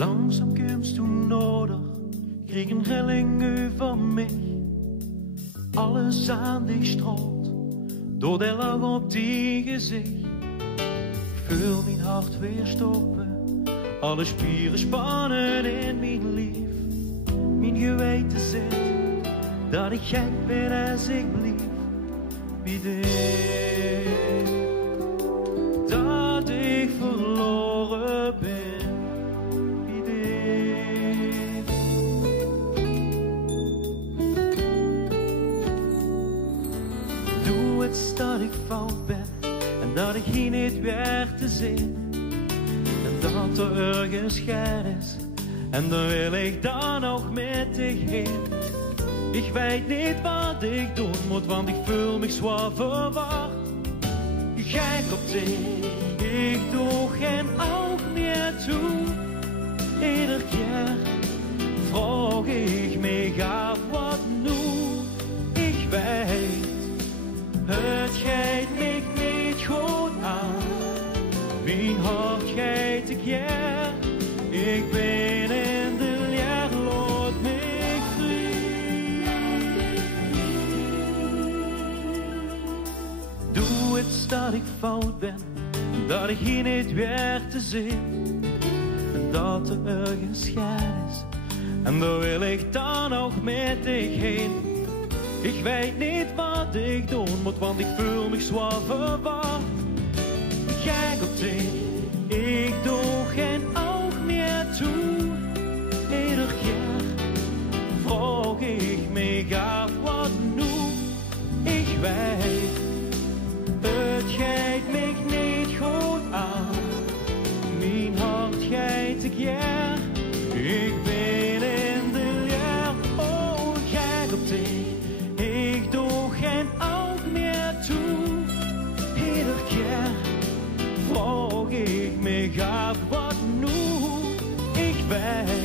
Langzaam komst du nodig, kreeg een rilling over mij. Alles aan dich straalt, door de lach op die gezicht. Ik voel mijn hart weer stoppen, alle spieren spannen in mijn lief. Mijn geweten zegt dat ik gek ben als ik blief bij dit. Dat ik verloren ben bij dit. Doe het dat ik fout ben en dat ik hier niet weer te zien. En dat er ergens scher is en dan wil ik dan ook met dich heen. Ik weet niet wat ik doen moet, want ik voel me zwaar verwacht. Gek op dich, ik doe geen oog meer toe. Ieder keer vraag ik me af wat nu. Ik weet, het gaat me niet goed aan. Mijn hart gaat te keer, ik ben in de leer, laat me vrij. Doe het dat ik fout ben, dat ik hier niet weer te zien. En dat er ergens scher is, en daar wil ik dan ook met dich heen. Ik weet niet wat ik doen moet, want ik voel me zwaar verwacht. Kijk op dich, ik doe geen oog meer toe. Ieder keer vraag ik me af wat nu. Ik weet, het gaat me niet goed aan. Mijn hart gaat te keer, ik ben in de leer. Oh, kijk op dich, ik doe geen oog meer toe. Ieder keer vraag ik me af wat nu. Ik weet,